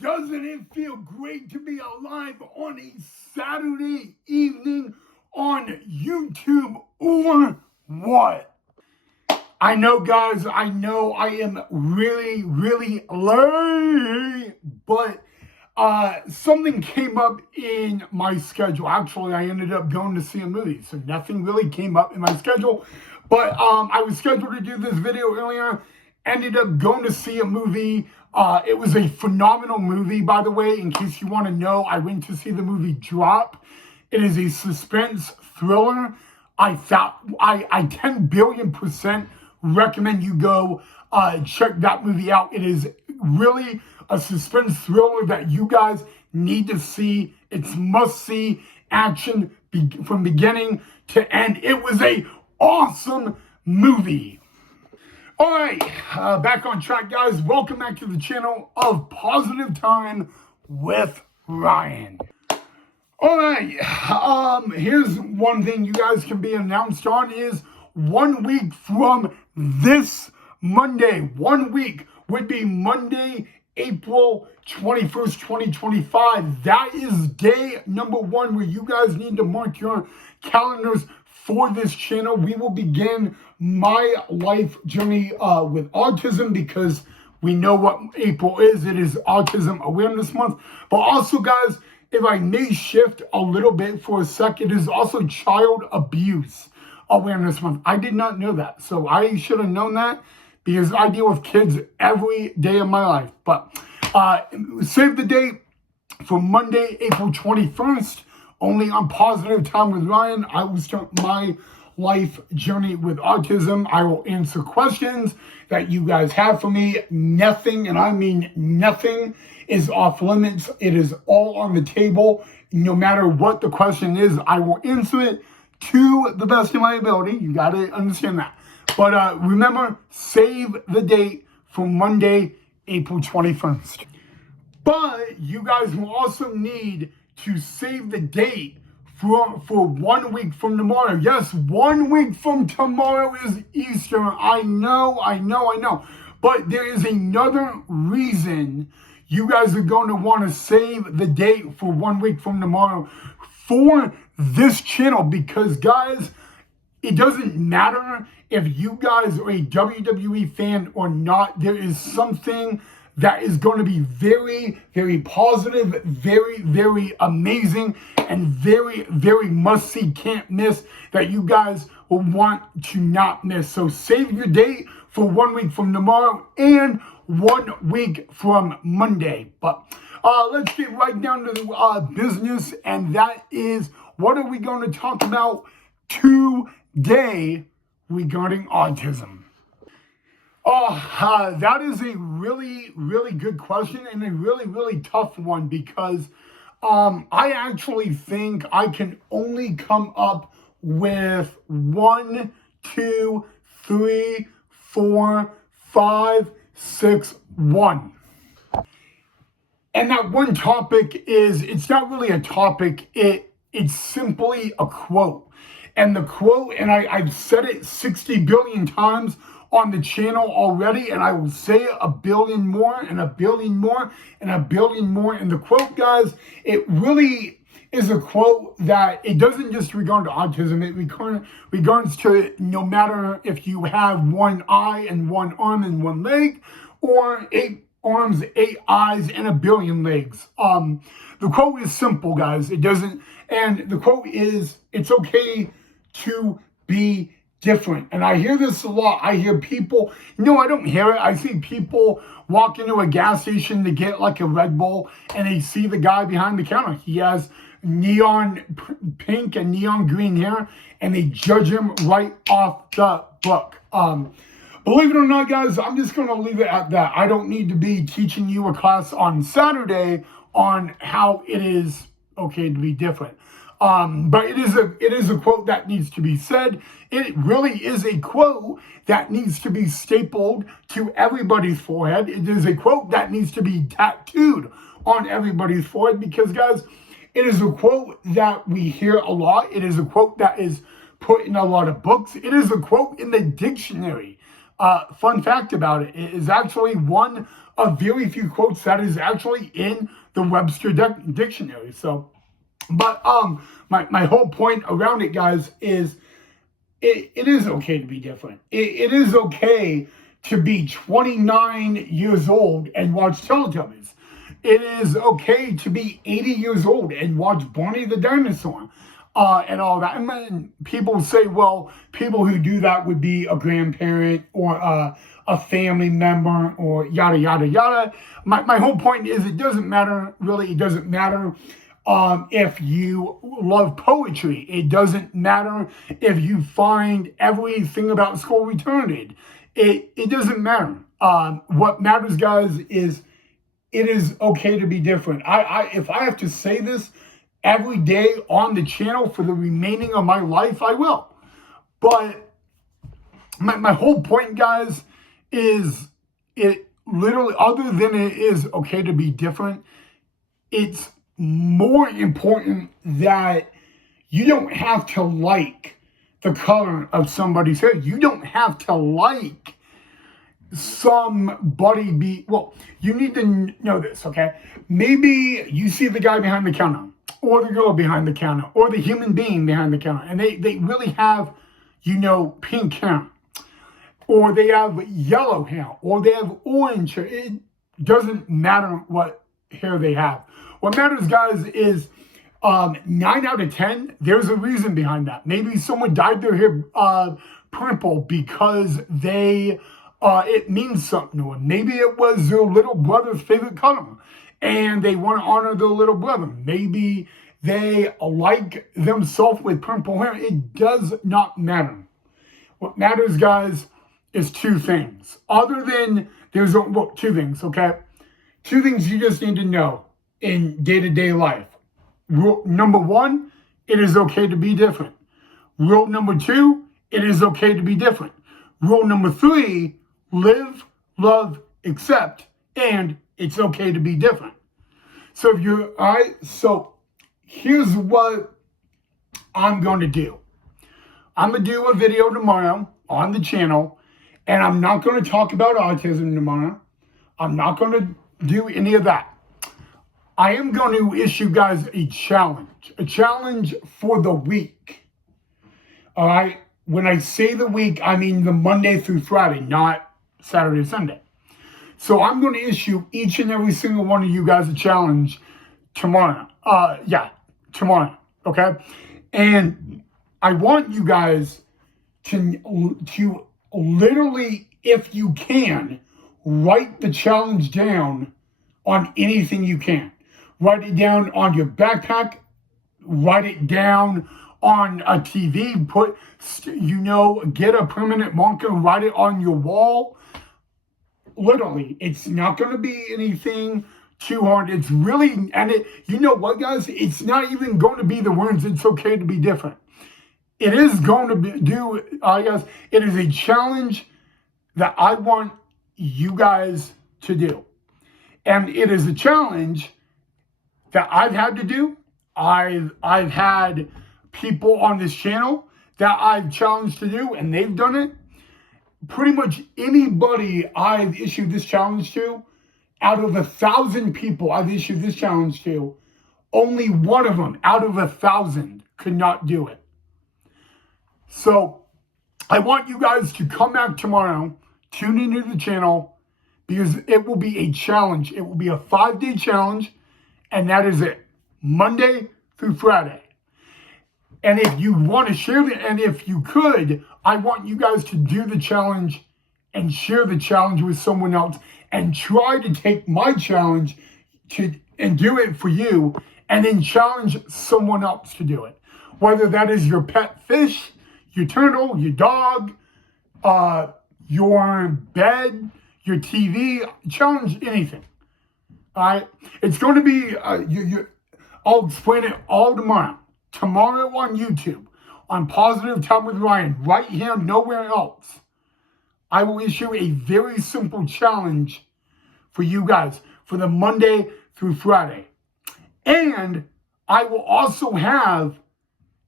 Doesn't it feel great to be alive on a Saturday evening on YouTube or what? I know, guys, I know I am really, really late, but something came up in my schedule. Actually, I ended up going to see a movie, so nothing really came up in my schedule. But I was scheduled to do this video earlier, ended up going to see a movie. It was a phenomenal movie, by the way. In case you want to know, I went to see the movie Drop. It is a suspense thriller. I 10 billion% recommend you go check that movie out. It is really a suspense thriller that you guys need to see. It's must-see action from beginning to end. It was a awesome movie. All right, back on track, guys. Welcome back to the channel of Positive Time with Ryan. All right, here's one thing you guys can be announced on is 1 week from this Monday. 1 week would be Monday, April 21st, 2025. That is day number 1 where you guys need to mark your calendars for this channel. We will begin my life journey with autism because we know what April is. It is Autism Awareness Month. But also, guys, if I may shift a little bit for a sec, it is also Child Abuse Awareness Month. I did not know that, so I should have known that because I deal with kids every day of my life. But save the date for Monday, April 21st, only on Positive Time with Ryan. I will start my life journey with autism. I will answer questions that you guys have for me. Nothing, and I mean nothing, is off limits. It is all on the table. No matter what the question is, I will answer it to the best of my ability. You got to understand that. But remember, save the date for Monday, April 21st. But you guys will also need to save the date for 1 week from tomorrow. Yes, 1 week from tomorrow is Easter. I know. But there is another reason you guys are going to want to save the date for 1 week from tomorrow for this channel, because, guys, it doesn't matter if you guys are a WWE fan or not. There is something that is going to be very, very positive, very, very amazing, and very, very must-see, can't miss, that you guys will want to not miss. So save your date for 1 week from tomorrow and 1 week from Monday. But let's get right down to the business, and that is, what are we going to talk about today regarding autism? That is a really, really good question, and a really, really tough one, because I actually think I can only come up with 1, 2, 3, 4, 5, 6, 1. And that one topic is, it's not really a topic, it's simply a quote. And the quote, and I've said it 60 billion times on the channel already, and I will say it a billion more, and a billion more, and a billion more. And the quote, guys, it really is a quote that it doesn't just regard to autism. It regards to no matter if you have 1 eye and 1 arm and 1 leg, or 8 arms, 8 eyes, and a billion legs. The quote is simple, guys. It doesn't, and the quote is, it's okay to be different. And I hear this a lot. I hear people, no, I don't hear it. I see people walk into a gas station to get like a Red Bull, and they see the guy behind the counter. He has neon pink and neon green hair, and they judge him right off the book. Believe it or not, guys, I'm just going to leave it at that. I don't need to be teaching you a class on Saturday on how it is okay to be different. But it is a quote that needs to be said. It really is a quote that needs to be stapled to everybody's forehead. It is a quote that needs to be tattooed on everybody's forehead, because, guys, it is a quote that we hear a lot. It is a quote that is put in a lot of books. It is a quote in the dictionary. Fun fact about it, it is actually one of very few quotes that is actually in the Webster Dictionary. So, but my whole point around it, guys, is it is okay to be different. It is okay to be 29 years old and watch Teletubbies. It is okay to be 80 years old and watch Barney the Dinosaur. And all that. And then people say, well, people who do that would be a grandparent or a family member or yada, yada, yada. My whole point is it doesn't matter, really, it doesn't matter if you love poetry. It doesn't matter if you find everything about school retarded. It doesn't matter. What matters, guys, is it is okay to be different. If I have to say this every day on the channel for the remaining of my life, I will. But my whole point, guys, is it literally, other than it is okay to be different, it's more important that you don't have to like the color of somebody's hair. You don't have to like somebody well, you need to know this, okay? Maybe you see the guy behind the counter, or the girl behind the counter, or the human being behind the counter, and they really have, pink hair, or they have yellow hair, or they have orange hair. It doesn't matter what hair they have. What matters, guys, is 9 out of 10, there's a reason behind that. Maybe someone dyed their hair purple because it means something to them. Maybe it was their little brother's favorite color, and they want to honor their little brother. Maybe they like themselves with purple hair. It does not matter. What matters, guys, is two things. Other than, two things, okay? Two things you just need to know in day-to-day life. Rule number one, it is okay to be different. Rule number two, it is okay to be different. Rule number three, live, love, accept, and it's okay to be different. So so here's what I'm going to do. I'm going to do a video tomorrow on the channel, and I'm not going to talk about autism tomorrow. I'm not going to do any of that. I am going to issue guys a challenge for the week. All right? When I say the week, I mean the Monday through Friday, not Saturday or Sunday. So I'm going to issue each and every single one of you guys a challenge tomorrow. Tomorrow, okay? And I want you guys to literally, if you can, write the challenge down on anything you can. Write it down on your backpack. Write it down on a TV. Get a permanent marker, write it on your wall. Literally, it's not going to be anything too hard. It's really, you know what, guys? It's not even going to be the words, it's okay to be different. It is going to guys, it is a challenge that I want you guys to do. And it is a challenge that I've had to do. I've had people on this channel that I've challenged to do, and they've done it. Pretty much anybody I've issued this challenge to, out of 1,000 people I've issued this challenge to, only one of them out of 1,000 could not do it. So I want you guys to come back tomorrow, tune into the channel, because it will be a challenge. It will be a 5-day challenge, and that is it. Monday through Friday. And if you want to share it, and if you could, I want you guys to do the challenge and share the challenge with someone else, and try to take my challenge and do it for you, and then challenge someone else to do it. Whether that is your pet fish, your turtle, your dog, your bed, your TV, challenge anything. All right? It's going to be, I'll explain it all tomorrow. Tomorrow on YouTube, on Positive Time with Ryan, right here, nowhere else. I will issue a very simple challenge for you guys for the Monday through Friday. And I will also have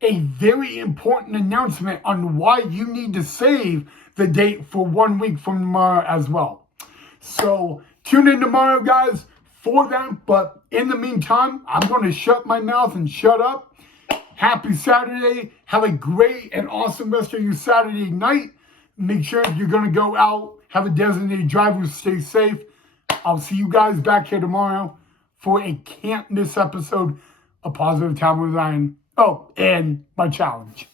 a very important announcement on why you need to save the date for 1 week from tomorrow as well. So Tune in tomorrow, guys, for that. But in the meantime, I'm going to shut my mouth and shut up. Happy Saturday. Have a great and awesome rest of your Saturday night. Make sure if you're going to go out, have a designated driver, stay safe. I'll see you guys back here tomorrow for a can't miss episode of Positive Time with Ryan. Oh, and my challenge.